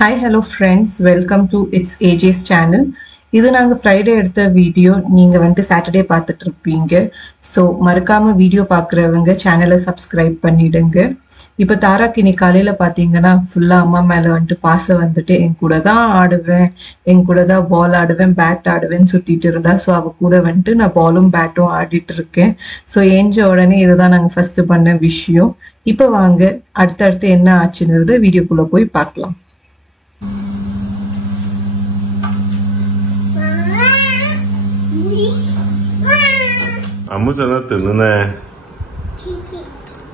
Hi, hello friends. Welcome to It's AJ's channel. இது நாங்க Friday எடுத்த வீடியோ. நீங்க வந்துட்டு சாட்டர்டே பார்த்துட்டு இருப்பீங்க. ஸோ மறக்காம வீடியோ பார்க்குறவங்க சேனலை சப்ஸ்கிரைப் பண்ணிடுங்க. இப்போ தாராக்கு இன்னைக்கு காலையில் பார்த்தீங்கன்னா ஃபுல்லாக அம்மா மேலே வந்துட்டு பாசம் வந்துட்டு என் கூட தான் ஆடுவேன், என் கூட தான் பால் ஆடுவேன், பேட் ஆடுவேன்னு சுற்றிட்டு இருந்தா. ஸோ அவ கூட வந்துட்டு நான் பாலும் பேட்டும் ஆடிட்டு இருக்கேன். ஸோ ஏஞ்ச உடனே இதுதான் நாங்கள் ஃபர்ஸ்ட் பண்ண விஷயம். இப்போ வாங்க அடுத்தடுத்து என்ன ஆச்சுங்கிறத வீடியோக்குள்ளே போய் பார்க்கலாம். അമ്മ തിന്നുന്നേ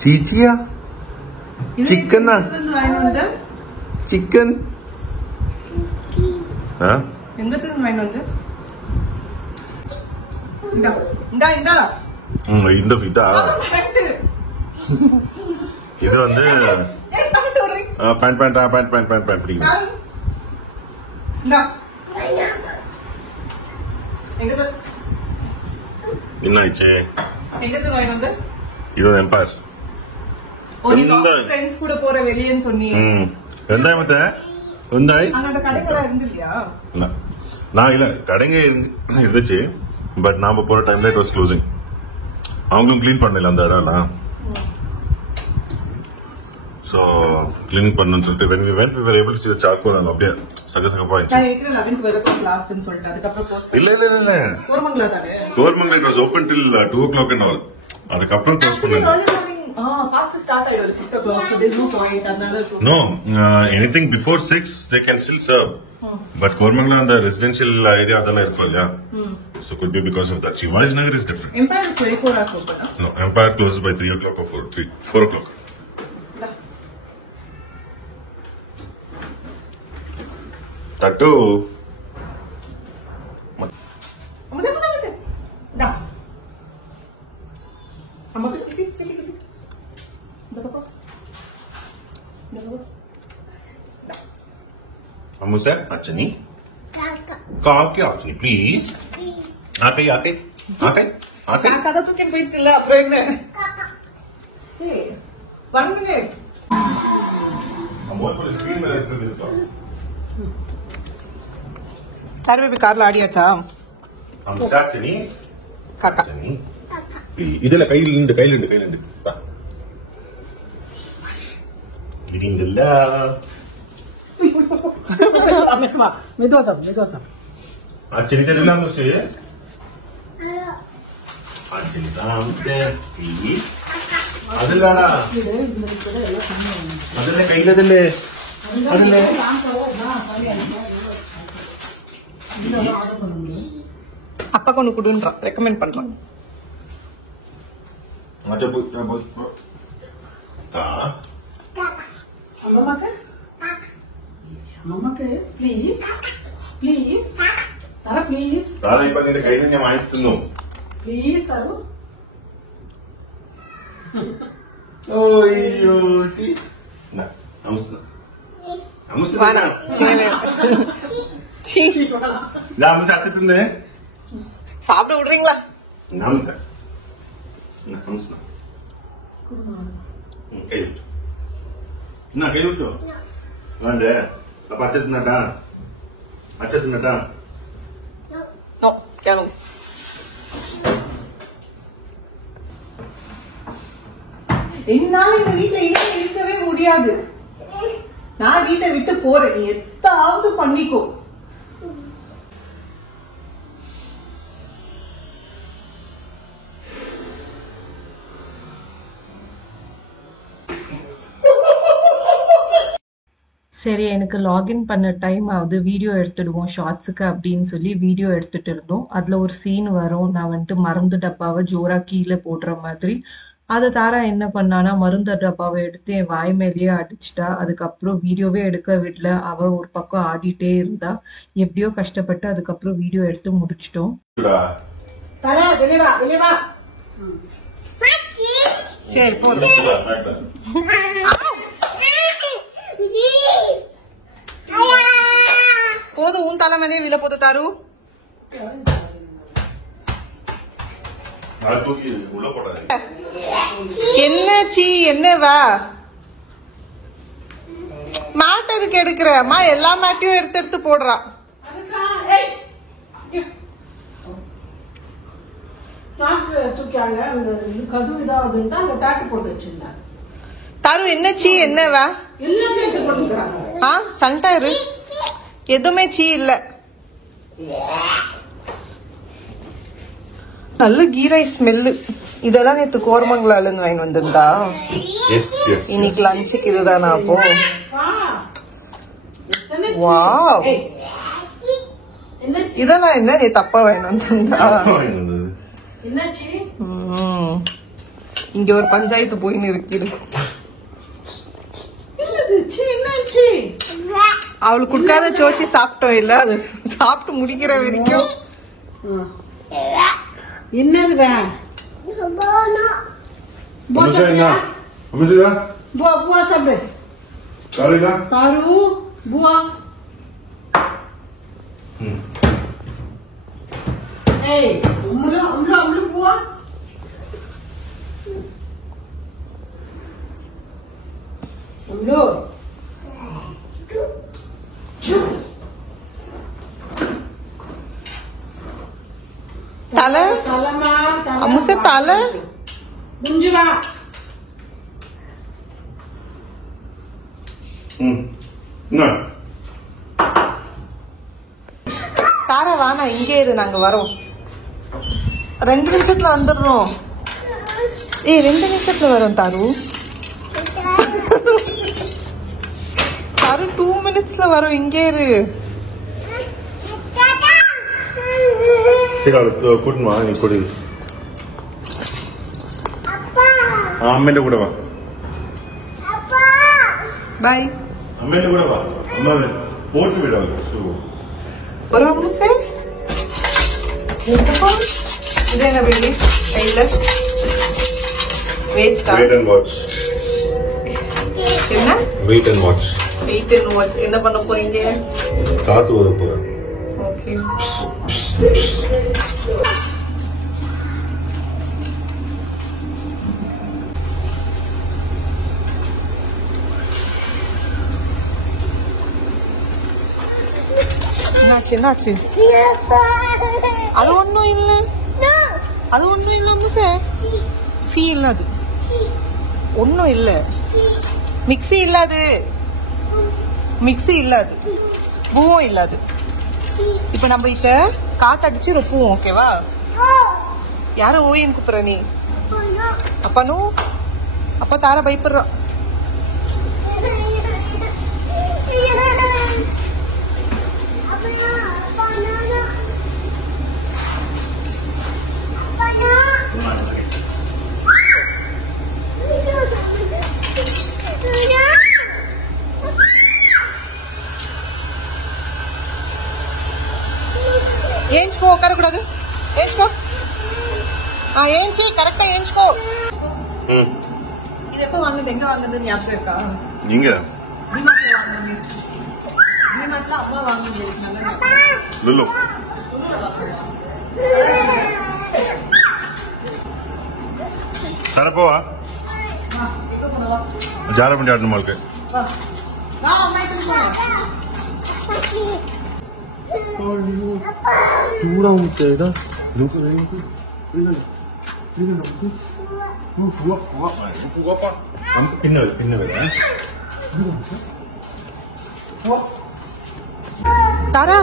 ചീച്ചിയാ ചിക്കനാ ചിക്കൻ ഇത് வந்து பேண்ட் பிடிக்கும். என்னாச்சு? இது எம்பயர் ஃப்ரெண்ட்ஸ் கூட போற வெளியன்னு சொன்னீங்க. வெந்தாயமத்தை வெந்தாய் அந்த கடைகளா இருந்தில்லையா? நான் இல்ல கடைங்க இருந்துச்சு. பட் நாம போற டைம்ல இட் வாஸ் க்ளோசிங். அவங்களும் கிளீன் பண்ணல அந்த இடம்லாம். ஸோ கிளீனிங் பண்ணணும்னு சொல்லிட்டு when we went we were able to see the charcoal and அப்படியே சகசகப்பா இருந்துச்சு. இல்ல கோர்மங்கலா it was open till 2 o'clock and all. அதுக்கப்புறம் க்ளோஸ் பண்ணாங்க. No, anything before 6 they can still serve. But Kormangala and the residential area adala irukku ya. So could be because of that. Shivaji Nagar is different. Empire is 24 hours open. No, Empire closes by 3 o'clock or 4 o'clock. Tattoo. Amu sir, Achani. Kaka Achani, please. Akai. Kaka da tu ke poichilla appo enna? Kaka. Hey, 1 minute. Amu for screen mein irukku. Sorry baby கார்ல ஆடியாச்சா? Amu sir, Achani. Kaka. இதுல கையில இருந்து வா. இல்ல மெதுவா sir. Achani தெரியல முசே. Achani தான் please. அதுலடா. அதுல கையில இல்ல. அதுல அப்பா கொண்டு குடுன்றா ரெக்கமெண்ட் பண்றான். अच्छा बोल हाँ अम्मा के प्लीज तारा प्लीज तारा इप्पा निन्ने कई दिन वांगिस्तुन्नु प्लीज तारू ओय्यो सी ना अमुस वाना ची ना अमुस அத்திட்டுனே சாப்பிட விடுறீங்களா? நாம अमुस ना कई उठो वांडे अब अच्चिट्टुन्नाटा नो क्या लो என்னால இந்த வீட்டை இனிமே இருக்கவே முடியாது. நான் வீட்டை விட்டு போறேன். நீ எத்தாவது பண்ணிக்கோ. சரி, எனக்கு லாகின் பண்ண டைம் ஆகுது, வீடியோ எடுத்துடுவோம் ஷார்ட்ஸுக்கு அப்படின்னு சொல்லி வீடியோ எடுத்துட்டு இருந்தோம். அதில் ஒரு சீன் வரும், நான் வந்துட்டு மருந்து டப்பாவை ஜோரா கீழே போடுற மாதிரி. அதை தாரா என்ன பண்ணானா மருந்து டப்பாவை எடுத்து என் வாய் மேலேயே அடிச்சிட்டா. அதுக்கப்புறம் வீடியோவே எடுக்க விடல. அவ ஒரு பக்கம் ஆடிட்டே இருந்தா. எப்படியோ கஷ்டப்பட்டு அதுக்கப்புறம் வீடியோ எடுத்து முடிச்சிட்டோம். சரி போதும், உன் தலைமையே விழ போது தாரு. என்ன சீ என்ன வா மேட் மேட் எதுக்கு எடுக்கிற? அம்மா எல்லா மேட்டையும் எடுத்து எடுத்து போடுறா. தாரு என்ன சீ என்னவா சண்டாரு எதுவுமே சீ இல்ல. நல்ல கீ ரைஸ் ஸ்மெல்லு. இதெல்லாம் நேத்து கோரமங்கலால இருந்து வாங்கி வந்திருந்தா. இன்னைக்கு லஞ்சுக்கு இதுதானா? அப்போ வாவ், இதெல்லாம் என்ன நீ தப்பா வாங்கி வந்திருந்தா? இங்க ஒரு பஞ்சாயத்து போயின்னு இருக்குது. அவளுக்கு கொடுக்காத சோச்சி சாப்பிட்டோம் இல்ல, அது சாப்பிட்டு முடிக்கிற வரைக்கும் என்னது बुआ सब तारू बुआ उमलो बुआ उमलो ताला मुझसे ताला बुंजुवा தாரா வானா இங்கே இரு, நாங்க வரோம். 2 நிமிஷத்துல வந்துடுறோம். 2 நிமிஷத்துல வரோம் தாரு. தாரு 2 மினிட்ஸ்ல வரோம், இங்கே இரு. கூட்டுமா நீ கொடு. அம்மேന്റെ കൂടെ വാ. ബൈ. അമ്മേന്റെ കൂടെ വാ. അമ്മ പോട്ട് വിടാം. ഒരു മുസേ ഇതെന്നാ വേണ്ടി കയ്യില് വേസ്റ്റ് വെയിറ്റ് ആൻഡ് വാച്ച്. என்ன wait and watch. Wait and watch என்ன பண்ண போறீங்க? காத்து வர போறேன். ஓகே. என்னாச்சு? அது ஒண்ணும் இல்ல, அது ஒண்ணும் இல்ல முசே. ஃபீ இல்ல, அது ஒண்ணும் இல்ல. மிக்ஸி இல்லாது, மிக்ஸி இல்லாது, பூவும் இல்லாது. இப்ப நம்ம இத காத்தடிச்சு ரொப்புவோம். ஓகேவா? யாரும் ஓயின் கூப்பிடுற நீ? அப்பனும் அப்ப தார பயப்படுறா. ஏஞ்சுக்கோ, உட்காரக்கூடாது. ஏஞ்சுக்கோ. ஏஞ்சி கரெக்டா ஏஞ்சுக்கோ. இது எப்ப வாங்குது, எங்க வாங்குது ஞாபகம் இருக்கா? நீங்க டிமார்ட்ல வாங்குது. டிமார்ட்ல அம்மா வாங்குது. நல்ல ஞாபகம். லுலு சர போவா. ஜாரபண்டி ஆடணும் மால்க்கு. चूड़ा उठता है ना लोग தாரா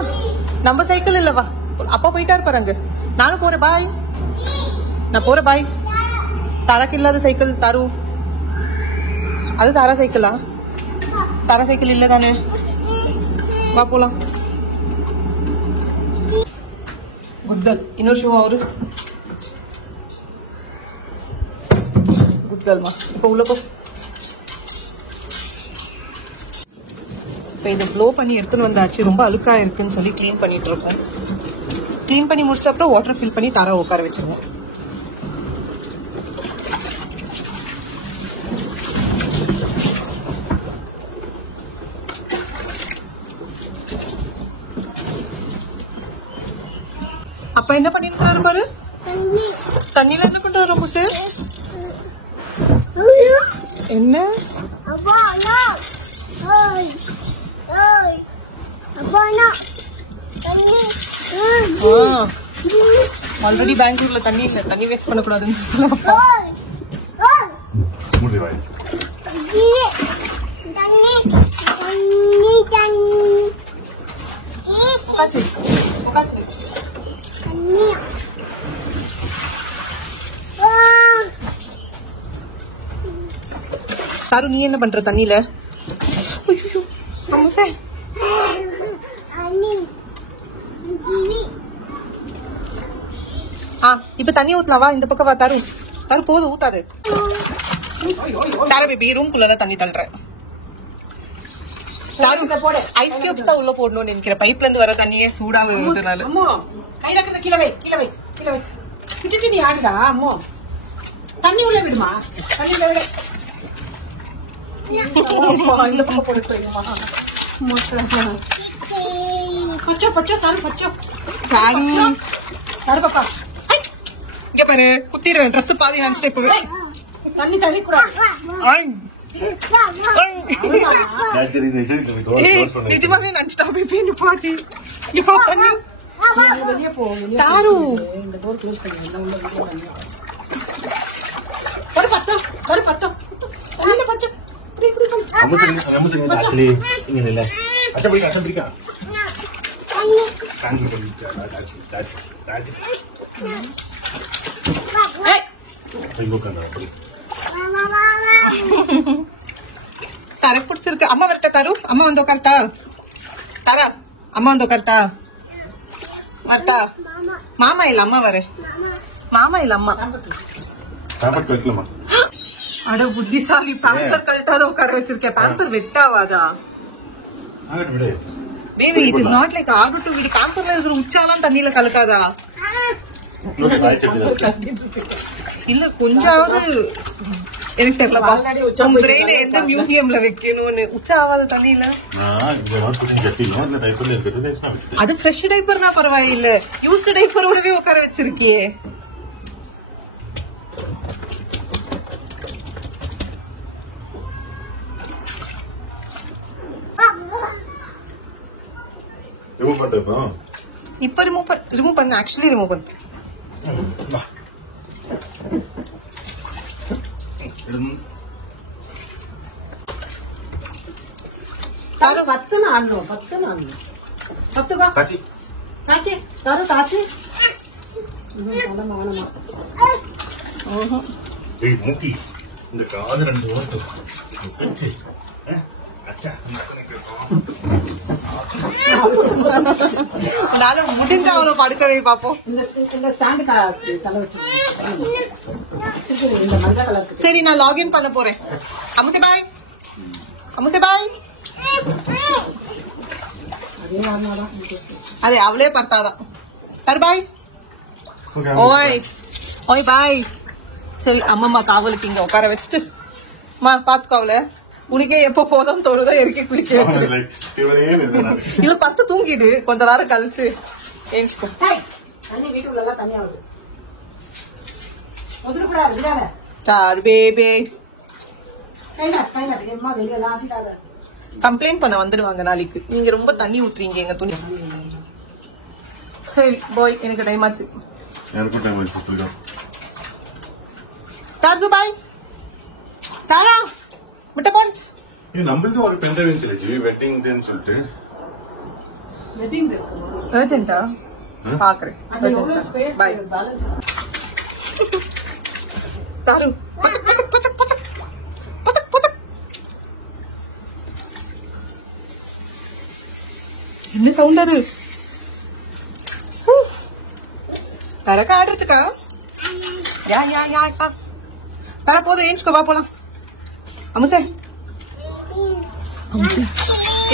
நம்ம சைக்கிள் இல்லவா? அப்பா போயிட்டாரு பாருங்க. நானும் போறேன். பாய். நான் போறேன். பாய். தாராக்கு இல்லாத சைக்கிள் தாரு. அது தாரா சைக்கிளா? தாரா சைக்கிள் இல்ல தானே. வா போலாம். Good girl. இன்னொரு ஷூ அவரு. குட் கேர்ள்மா. இப்போ உள்ள போ. இப்போ இதை ப்ளோ பண்ணி எடுத்துன்னு வந்தாச்சு. ரொம்ப அழுக்கா இருக்குன்னு சொல்லி க்ளீன் பண்ணிட்டு இருக்கோம். க்ளீன் பண்ணி முடிச்ச அப்புறம் வாட்டர் ஃபில் பண்ணி தாரா உட்கார வச்சிருவோம். அப்பா என்ன பண்ணிருக்காரு பாரு. தண்ணில என்ன பண்றாரு முசு? என்ன ஆல்ரெடி பெங்களூர்ல தண்ணி இல்ல, தண்ணி வேஸ்ட் பண்ணக்கூடாதுன்னு சாரு நீ என்ன பண்ற தண்ணியில? இப்ப தண்ணி ஊத்தலாவா? இந்த பக்கம் வா தாரு. தாரு போதும், ஊத்தாது. தாரு பேபி ரூம்குள்ளதான் தண்ணி தள்ளுற. தாரு ஐஸ் கியூப்ஸ் தான் உள்ள போடணும்னு நினைக்கிற. பைப்ல இருந்து வர தண்ணியே சூடா வருதுனால. கையில கீழே வை, கீழே வை, கீழே வை. விட்டுட்டு நீ ஆடுடா அம்மோ. தண்ணி உள்ள விடுமா, தண்ணி உள்ள விடு. இந்த பக்கம் போட்டு போயிடுமா. பச்சோ பச்சோ தாரு, பச்சோ தாரு பாப்பா. இங்க பாரு, குத்திடுவேன். ட்ரெஸ் பாதி நினைச்சிட்டே போய் தண்ணி தள்ளி கூடாது. நிஜமாவே நினைச்சிட்டா பேபி. நீ பாத்தி வெளியே போ. தாரு இந்த டோர் க்ளோஸ் பண்ணி ஒரு பத்தம், ஒரு பத்தம். தண்ணியில பச்சை இப்படி இப்படி பண்ணு. தர பிடிச்சிருக்கு. அம்மா வரட்டா தாரு? அம்மா வந்து உட்காரட்டா? தாரா அம்மா வந்து உட்காரட்டா? வரட்டா? மாமா இல்ல அம்மா வர. மாமா இல்ல அம்மா. அட புத்திசாலி, பேம்பர் கழட்டாத உட்கார வச்சிருக்கேன். பேம்பர் வெட்டாவாதா baby? It is not like ஆகட்டும். இது பேம்பர்ல இருக்கிற உச்சாலாம் தண்ணியில கலக்காதா? இல்ல கொஞ்சாவது எனக்கு தெரியலப்பா. உன் பிரெயின் எந்த மியூசியம்ல வைக்கணும்னு. உச்சா ஆகாத தண்ணியில அது ஃப்ரெஷ் டைப்பர்னா பரவாயில்ல, யூஸ்டு டைப்பரோடவே உட்கார வச்சிருக்கியே. இப்ப ரிமூவ் பண்ண. ஆக்சுவலி ரிமூவ் பண்ண. தாரு 10 ஆடணும், 10 ஆடணும். 10 வா காச்சி காச்சி தாரு காச்சி. மூக்கி இந்த காது 2 ஓட்டு முடிஞ்ச அவ்வளவு படுக்கவே பாப்போம். இந்த ஸ்டாண்டு தலை வச்சு இந்த மஞ்சள் கலர். சரி நான் லாகின் பண்ண போறேன். அம்முசே பாய், அம்முசே பாய். அதே அவளே பார்த்தாதான். தாரு பாய். ஓய் ஓய் பாய். சரி அம்மம்மா காவலுக்கு இங்க உட்கார வச்சுட்டு மா பாத்துக்கோ. அவளை உனக்கே எப்ப போதும் தோணுதோ இறக்கி குளிக்க இல்ல 10 தூங்கிடு. கொஞ்ச நேரம் கழிச்சு ஏஞ்சிக்கோ. தண்ணி வீட்டுக்குள்ளதான் தண்ணி ஆகுது. ஒதுக்கூடாது விடாத. தாரு பேபி வெளியெல்லாம் ஆட்டிடாத. கம்ப்ளைண்ட் பண்ண வந்துடுவாங்க நாளைக்கு. நீங்க ரொம்ப தண்ணி ஊத்துறீங்க எங்க துணி. சரி பாய், எனக்கு டைம் ஆச்சு. தாரு பாய். தாரா முட்டை பான்ஸ். நம்மளது ஒரு பெண்டவன் சொல்லிச்சு வெட்டிங் டேன்னு சொல்லிட்டு. வெட்டிங் அர்ஜென்ட்டா பாக்குறேன். பாய் தாரு. பச்சக் பச்சக் பச்சக் பச்சக் பச்சக் பச்சக். என்ன சவுண்ட் அது? தரக்க ஆடுறதுக்கா? யா யா யா தர போதும். ஏஞ்சுக்கோ வா போலாம். அம்முசே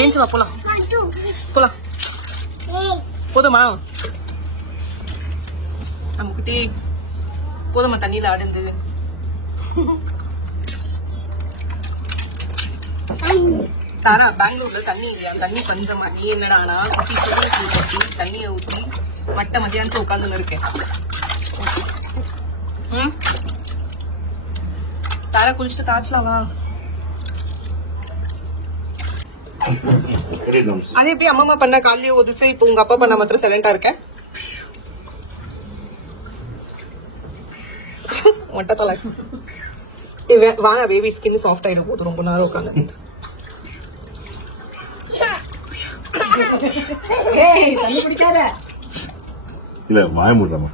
ஏஞ்சு வா போலாம். போலாம் போதுமா? அம்முக்குட்டி போதுமா தண்ணியில ஆடுந்து? தாரா பெங்களூர்ல தண்ணி இல்லையா? தண்ணி பஞ்சமா. நீ என்னடானா தண்ணியை ஊற்றி மட்டை மதியானத்துல உட்காந்துன்னு இருக்கேன். தாரா குளிச்சுட்டு காய்ச்சலாம் வா. அது எப்படி அம்மா பண்ண காலையே ஒதுச்சு இப்போ உங்க அப்பா பண்ண மாத்திரம் சைலண்டா இருக்கேன் மொட்டத்தலை வானா பேபி ஸ்கின் சாஃப்ட் ஆயிடும் போது ரொம்ப நேரம் உட்காந்து தண்ணி பிடிக்காத இல்ல வாய மூடுறாமா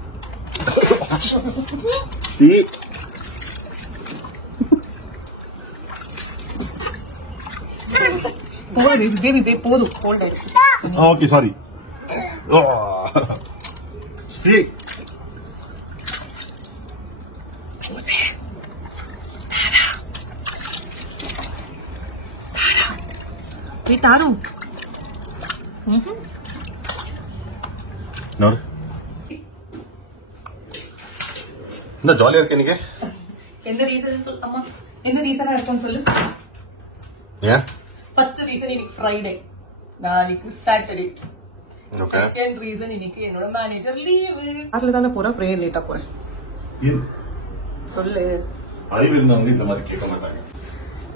பேபி போதும் கோல்ட் ஆயிடுச்சு ஓகே சாரி ஸ்ரீ தாரும் என்ன ஜாலியா இருக்கு இன்னைக்கு என்ன ரீசன் சொல்லு அம்மா என்ன ரீசனா இருக்கும்னு சொல்லு ஏன் ஃபர்ஸ்ட் ரீசன் இன்னைக்கு ஃப்ரைடே நாளைக்கு சாட்டர்டே ஓகே செகண்ட் ரீசன் இன்னைக்கு என்னோட மேனேஜர் லீவு அதுல தானே போறேன் ப்ரேயர் லேட்டா போறேன் சொல்லு அறிவு இருந்தவங்க இந்த மாதிரி கேட்க மாட்டாங்க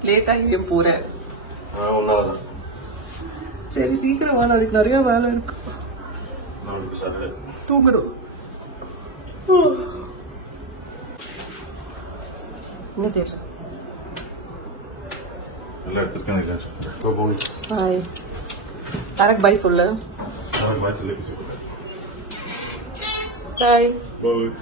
லேட்டா ஏன் போறேன் ஒன்னாவதான் சரி சீக்கிரம் வா நாளைக்கு நிறைய வேலை இருக்கு நாளைக்கு சாட்டர்டே தூங்குறோம் என்ன தெரியல எல்லாம் எடுத்துருக்கேன் பாய் தாரக் பாய் சொல்லு பாய் சொல்லி பேசிட்டு பாய் பாய்